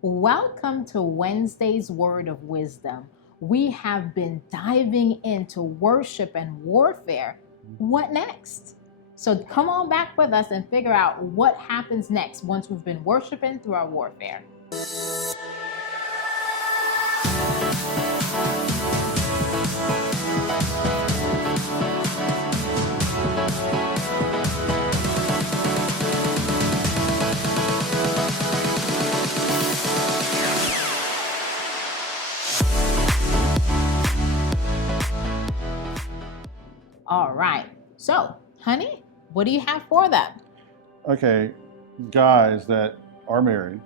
Welcome to Wednesday's Word of Wisdom. We have been diving into worship and warfare. What next? So come on back with us and figure out what happens next once we've been worshiping through our warfare. All right. So, honey, what do you have for that? Okay, guys that are married,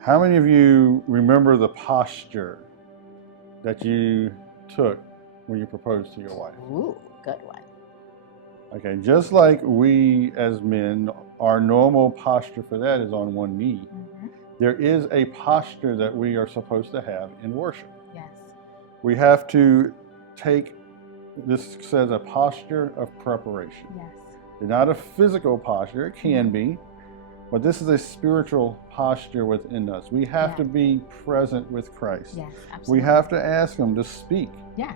how many of you remember the posture that you took when you proposed to your wife? Ooh, good one. Okay, just like we as men, our normal posture for that is on one knee. Mm-hmm. There is a posture that we are supposed to have in worship. Yes. We have to take, this says a posture of preparation. Yes. Not a physical posture, it can be, but this is a spiritual posture within us. We have to be present with Christ. Yes, absolutely. We have to ask Him to speak. Yes.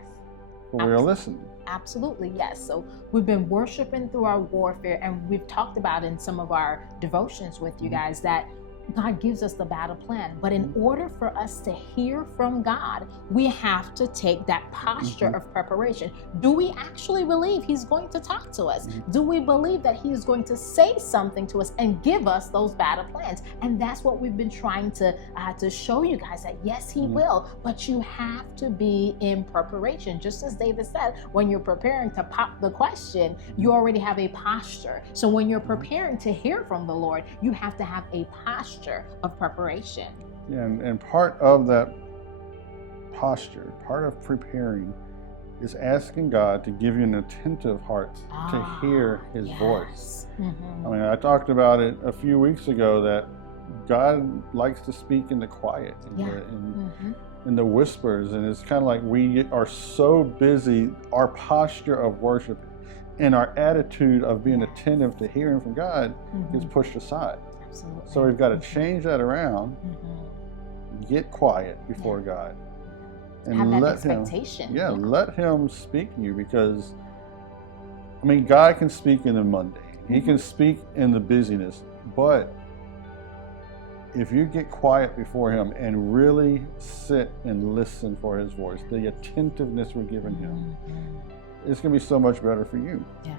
For we are listening. Absolutely, yes. So we've been worshiping through our warfare, and we've talked about in some of our devotions with you guys that God gives us the battle plan. But in order for us to hear from God, we have to take that posture of preparation. Do we actually believe He's going to talk to us? Do we believe that He is going to say something to us and give us those battle plans? And that's what we've been trying to show you guys, that yes, He will, but you have to be in preparation. Just as David said, when you're preparing to pop the question, you already have a posture. So when you're preparing to hear from the Lord, you have to have a posture of preparation. Yeah, and part of that posture, part of preparing, is asking God to give you an attentive heart to hear His voice. I mean, I talked about it a few weeks ago that God likes to speak in the quiet, in the whispers, and it's kind of like we are so busy, our posture of worship and our attitude of being attentive to hearing from God is pushed aside. Absolutely. So we've got to change that around, get quiet before God, and have that let expectation. let Him speak to you, because, I mean, God can speak in the mundane. He can speak in the busyness, but if you get quiet before Him and really sit and listen for His voice, the attentiveness we're giving Him, it's going to be so much better for you. Yeah.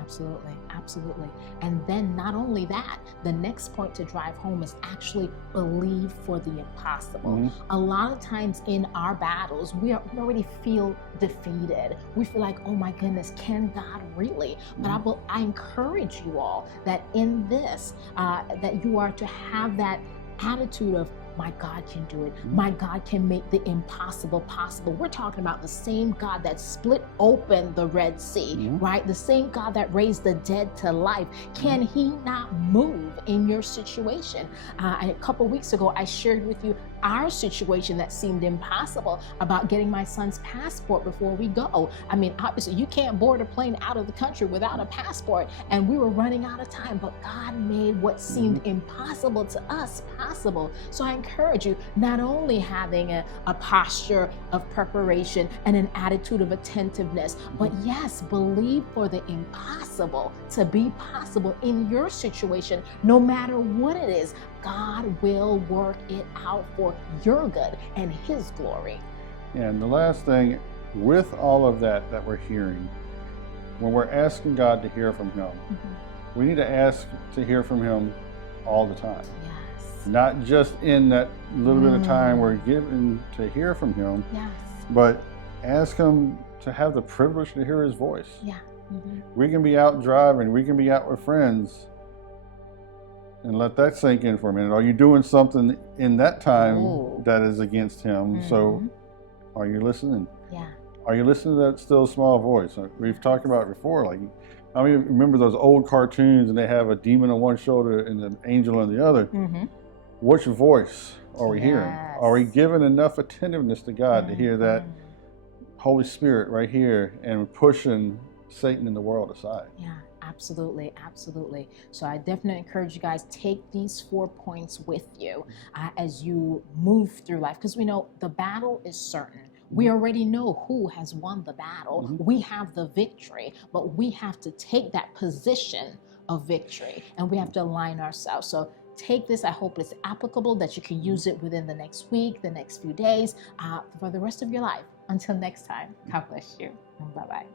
Absolutely, absolutely. And then not only that, the next point to drive home is actually believe for the impossible. A lot of times in our battles, we already feel defeated. We feel like, oh my goodness, can God really? But I encourage you all that in this, that you are to have that attitude of, my God can do it. My God can make the impossible possible. We're talking about the same God that split open the Red Sea, right? The same God that raised the dead to life. Can He not move in your situation? A couple weeks ago, I shared with you our situation that seemed impossible about getting my son's passport before we go. I mean, obviously, you can't board a plane out of the country without a passport, and we were running out of time, but God made what seemed impossible to us possible. So I encourage you, not only having a posture of preparation and an attitude of attentiveness, but yes, believe for the impossible to be possible in your situation, no matter what it is. God will work it out for your good and His glory. And the last thing, with all of that we're hearing, when we're asking God to hear from Him, we need to ask to hear from Him all the time. Yes. Not just in that little bit of time we're given to hear from Him, but ask Him to have the privilege to hear His voice. Yeah. We can be out driving, we can be out with friends, and let that sink in for a minute. Are you doing something in that time that is against Him? So are you listening? Yeah. Are you listening to that still small voice? We've talked about it before. Like, I mean, remember those old cartoons and they have a demon on one shoulder and an angel on the other? Which voice are we hearing? Are we giving enough attentiveness to God to hear that Holy Spirit right here and pushing Satan in the world aside? Yeah. Absolutely, absolutely. So I definitely encourage you guys, take these 4 points with you as you move through life, because we know the battle is certain. We already know who has won the battle. We have the victory, but we have to take that position of victory and we have to align ourselves. So take this. I hope it's applicable, that you can use it within the next week, the next few days, for the rest of your life. Until next time, God bless you. Bye-bye.